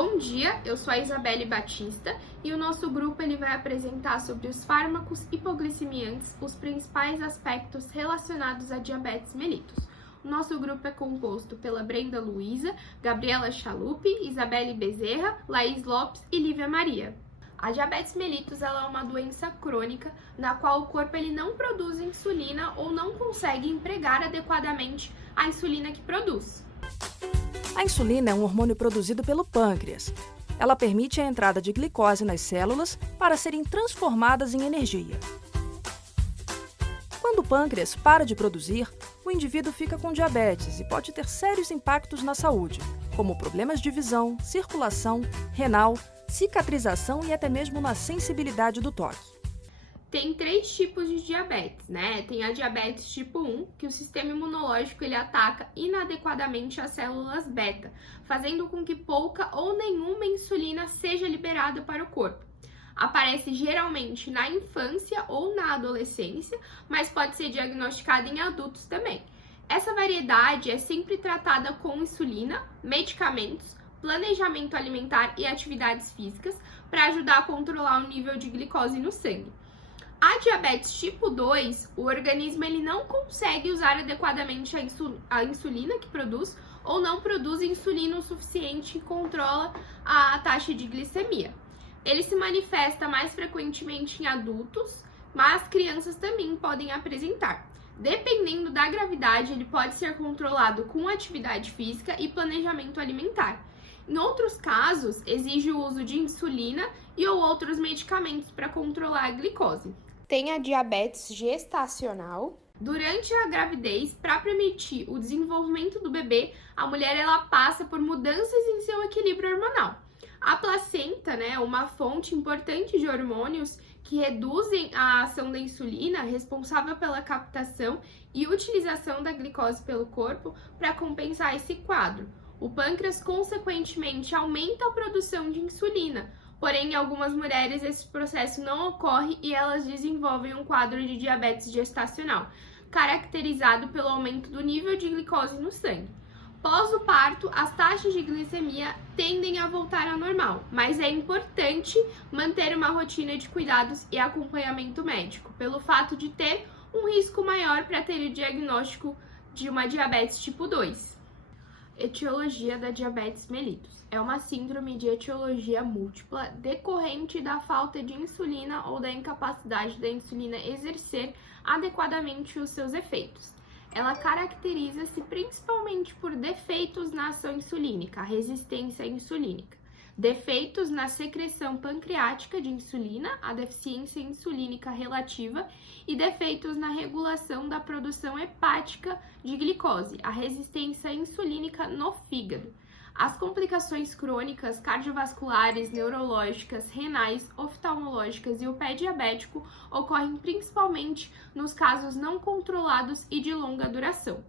Bom dia, eu sou a Isabelle Batista e o nosso grupo ele vai apresentar sobre os fármacos hipoglicemiantes, os principais aspectos relacionados a diabetes mellitus. O nosso grupo é composto pela Brenda Luiza, Gabriela Chalupe, Isabelle Bezerra, Laís Lopes e Lívia Maria. A diabetes mellitus ela é uma doença crônica na qual o corpo ele não produz insulina ou não consegue empregar adequadamente a insulina que produz. A insulina é um hormônio produzido pelo pâncreas. Ela permite a entrada de glicose nas células para serem transformadas em energia. Quando o pâncreas para de produzir, o indivíduo fica com diabetes e pode ter sérios impactos na saúde, como problemas de visão, circulação, renal, cicatrização e até mesmo na sensibilidade do toque. Tem 3 tipos de diabetes, né? Tem a diabetes tipo 1, que o sistema imunológico ele ataca inadequadamente as células beta, fazendo com que pouca ou nenhuma insulina seja liberada para o corpo. Aparece geralmente na infância ou na adolescência, mas pode ser diagnosticada em adultos também. Essa variedade é sempre tratada com insulina, medicamentos, planejamento alimentar e atividades físicas para ajudar a controlar o nível de glicose no sangue. A diabetes tipo 2, o organismo ele não consegue usar adequadamente a insulina que produz ou não produz insulina o suficiente e controla a taxa de glicemia. Ele se manifesta mais frequentemente em adultos, mas crianças também podem apresentar. Dependendo da gravidade, ele pode ser controlado com atividade física e planejamento alimentar. Em outros casos, exige o uso de insulina e ou outros medicamentos para controlar a glicose. Tem a diabetes gestacional. Durante a gravidez, para permitir o desenvolvimento do bebê, a mulher ela passa por mudanças em seu equilíbrio hormonal. A placenta, né, uma fonte importante de hormônios que reduzem a ação da insulina, responsável pela captação e utilização da glicose pelo corpo para compensar esse quadro. O pâncreas, consequentemente, aumenta a produção de insulina, porém, em algumas mulheres esse processo não ocorre e elas desenvolvem um quadro de diabetes gestacional, caracterizado pelo aumento do nível de glicose no sangue. Pós o parto, as taxas de glicemia tendem a voltar ao normal, mas é importante manter uma rotina de cuidados e acompanhamento médico, pelo fato de ter um risco maior para ter o diagnóstico de uma diabetes tipo 2. Etiologia da diabetes mellitus. É uma síndrome de etiologia múltipla decorrente da falta de insulina ou da incapacidade da insulina exercer adequadamente os seus efeitos. Ela caracteriza-se principalmente por defeitos na ação insulínica, resistência insulínica, defeitos na secreção pancreática de insulina, a deficiência insulínica relativa, e defeitos na regulação da produção hepática de glicose, a resistência insulínica no fígado. As complicações crônicas, cardiovasculares, neurológicas, renais, oftalmológicas e o pé diabético ocorrem principalmente nos casos não controlados e de longa duração.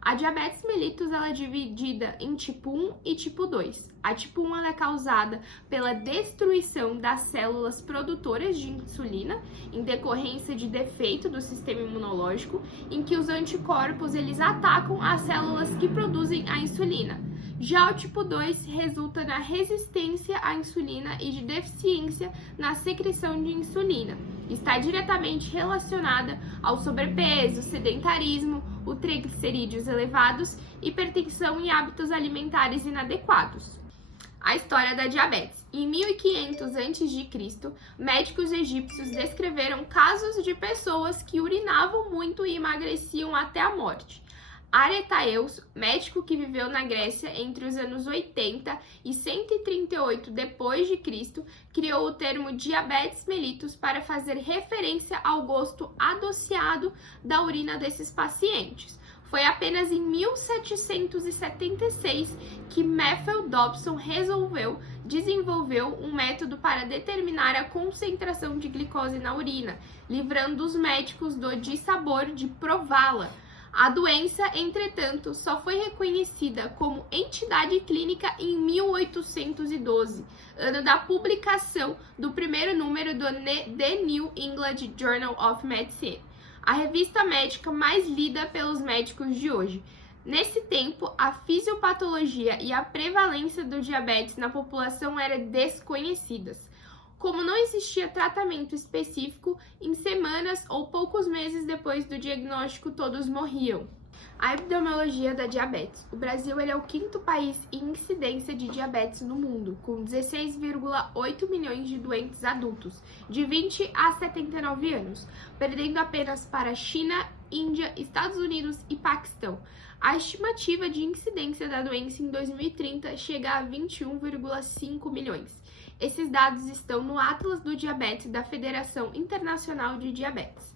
A diabetes mellitus ela é dividida em tipo 1 e tipo 2. A tipo 1 ela é causada pela destruição das células produtoras de insulina em decorrência de defeito do sistema imunológico, em que os anticorpos eles atacam as células que produzem a insulina. Já o tipo 2 resulta na resistência à insulina e de deficiência na secreção de insulina. Está diretamente relacionada ao sobrepeso, sedentarismo, o triglicerídeos elevados, hipertensão e hábitos alimentares inadequados. A história da diabetes. Em 1500 a.C., médicos egípcios descreveram casos de pessoas que urinavam muito e emagreciam até a morte. Aretaeus, médico que viveu na Grécia entre os anos 80 e 138 d.C., criou o termo diabetes mellitus para fazer referência ao gosto adociado da urina desses pacientes. Foi apenas em 1776 que Matthew Dobson desenvolveu um método para determinar a concentração de glicose na urina, livrando os médicos do dissabor de prová-la. A doença, entretanto, só foi reconhecida como entidade clínica em 1812, ano da publicação do primeiro número do The New England Journal of Medicine, a revista médica mais lida pelos médicos de hoje. Nesse tempo, a fisiopatologia e a prevalência do diabetes na população eram desconhecidas. Como não existia tratamento específico, em semanas ou poucos meses depois do diagnóstico, todos morriam. A epidemiologia da diabetes. O Brasil é o quinto país em incidência de diabetes no mundo, com 16,8 milhões de doentes adultos, de 20 a 79 anos, perdendo apenas para a China, Índia, Estados Unidos e Paquistão. A estimativa de incidência da doença em 2030 chega a 21,5 milhões. Esses dados estão no Atlas do Diabetes da Federação Internacional de Diabetes.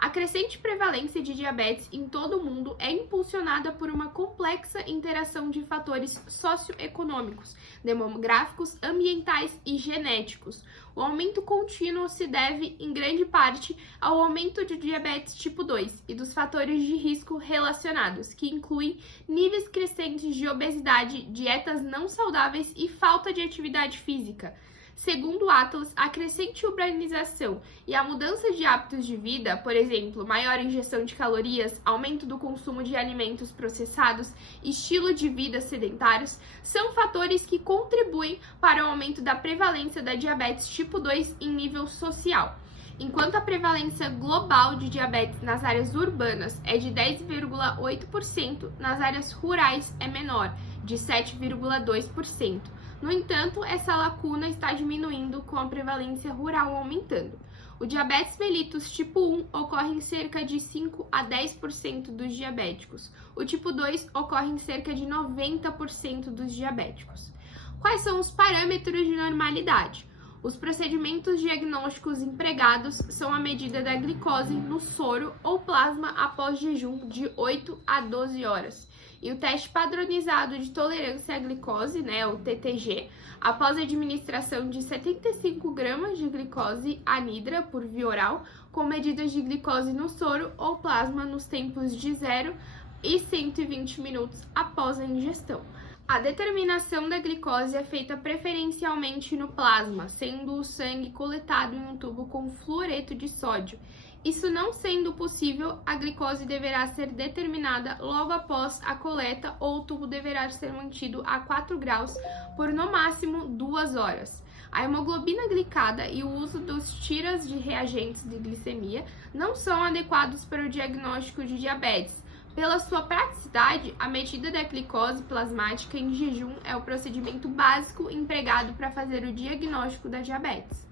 A crescente prevalência de diabetes em todo o mundo é impulsionada por uma complexa interação de fatores socioeconômicos, demográficos, ambientais e genéticos. O aumento contínuo se deve, em grande parte, ao aumento de diabetes tipo 2 e dos fatores de risco relacionados, que incluem níveis crescentes de obesidade, dietas não saudáveis e falta de atividade física. Segundo o Atlas, a crescente urbanização e a mudança de hábitos de vida, por exemplo, maior ingestão de calorias, aumento do consumo de alimentos processados, estilo de vida sedentários, são fatores que contribuem para o aumento da prevalência da diabetes tipo 2 em nível social. Enquanto a prevalência global de diabetes nas áreas urbanas é de 10,8%, nas áreas rurais é menor, de 7,2%. No entanto, essa lacuna está diminuindo com a prevalência rural aumentando. O diabetes mellitus tipo 1 ocorre em cerca de 5 a 10% dos diabéticos. O tipo 2 ocorre em cerca de 90% dos diabéticos. Quais são os parâmetros de normalidade? Os procedimentos diagnósticos empregados são a medida da glicose no soro ou plasma após jejum de 8 a 12 horas. E o teste padronizado de tolerância à glicose, o TTG, após a administração de 75 gramas de glicose anidra por via oral, com medidas de glicose no soro ou plasma nos tempos de 0 e 120 minutos após a ingestão. A determinação da glicose é feita preferencialmente no plasma, sendo o sangue coletado em um tubo com fluoreto de sódio. Isso não sendo possível, a glicose deverá ser determinada logo após a coleta ou o tubo deverá ser mantido a 4 graus por no máximo 2 horas. A hemoglobina glicada e o uso dos tiras de reagentes de glicemia não são adequados para o diagnóstico de diabetes. Pela sua praticidade, a medida da glicose plasmática em jejum é o procedimento básico empregado para fazer o diagnóstico da diabetes.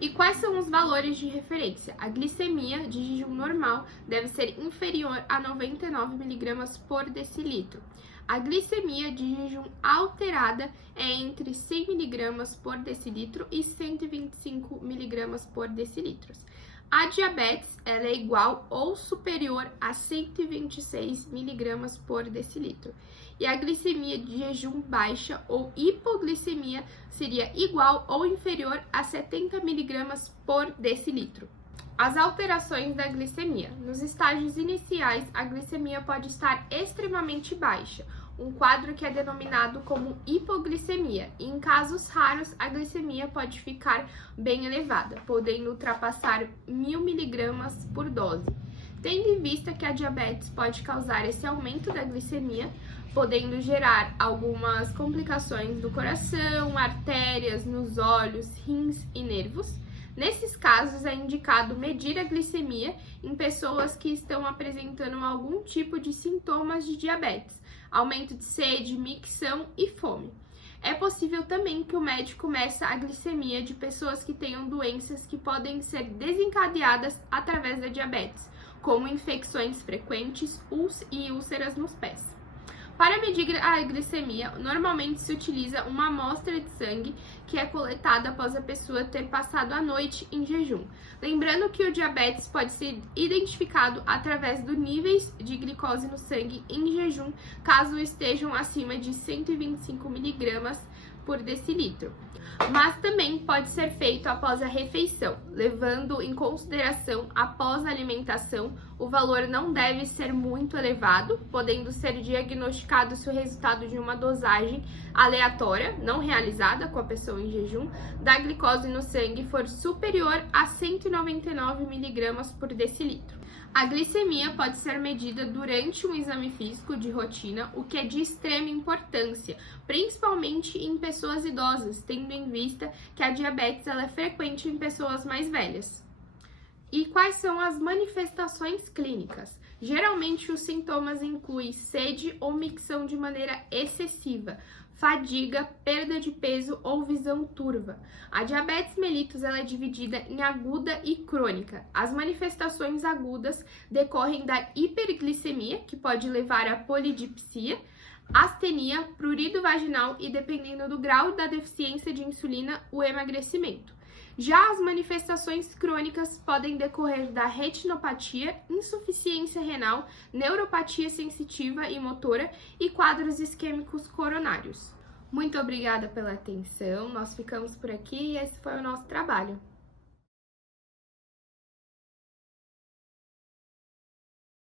E quais são os valores de referência? A glicemia de jejum normal deve ser inferior a 99 mg por decilitro. A glicemia de jejum alterada é entre 100 mg por decilitro e 125 mg por decilitro. A diabetes ela é igual ou superior a 126 mg por decilitro. E a glicemia de jejum baixa ou hipoglicemia seria igual ou inferior a 70 mg por decilitro. As alterações da glicemia. Nos estágios iniciais, a glicemia pode estar extremamente baixa, um quadro que é denominado como hipoglicemia, e em casos raros, a glicemia pode ficar bem elevada, podendo ultrapassar 1000 mg por dose. Tendo em vista que a diabetes pode causar esse aumento da glicemia, podendo gerar algumas complicações do coração, artérias nos olhos, rins e nervos. Nesses casos, é indicado medir a glicemia em pessoas que estão apresentando algum tipo de sintomas de diabetes, aumento de sede, micção e fome. É possível também que o médico meça a glicemia de pessoas que tenham doenças que podem ser desencadeadas através da diabetes, como infecções frequentes e úlceras nos pés. Para medir a glicemia, normalmente se utiliza uma amostra de sangue que é coletada após a pessoa ter passado a noite em jejum. Lembrando que o diabetes pode ser identificado através dos níveis de glicose no sangue em jejum, caso estejam acima de 125 mg por decilitro. Mas também pode ser feito após a refeição, levando em consideração após a alimentação, o valor não deve ser muito elevado, podendo ser diagnosticado se o resultado de uma dosagem aleatória, não realizada com a pessoa em jejum, da glicose no sangue for superior a 199 mg por decilitro. A glicemia pode ser medida durante um exame físico de rotina, o que é de extrema importância, principalmente em pessoas idosas, tendo em vista que a diabetes ela é frequente em pessoas mais velhas. E quais são as manifestações clínicas? Geralmente os sintomas incluem sede ou micção de maneira excessiva, fadiga, perda de peso ou visão turva. A diabetes mellitus ela é dividida em aguda e crônica. As manifestações agudas decorrem da hiperglicemia, que pode levar à polidipsia, astenia, prurido vaginal e, dependendo do grau da deficiência de insulina, o emagrecimento. Já as manifestações crônicas podem decorrer da retinopatia, insuficiência renal, neuropatia sensitiva e motora e quadros isquêmicos coronários. Muito obrigada pela atenção, nós ficamos por aqui e esse foi o nosso trabalho.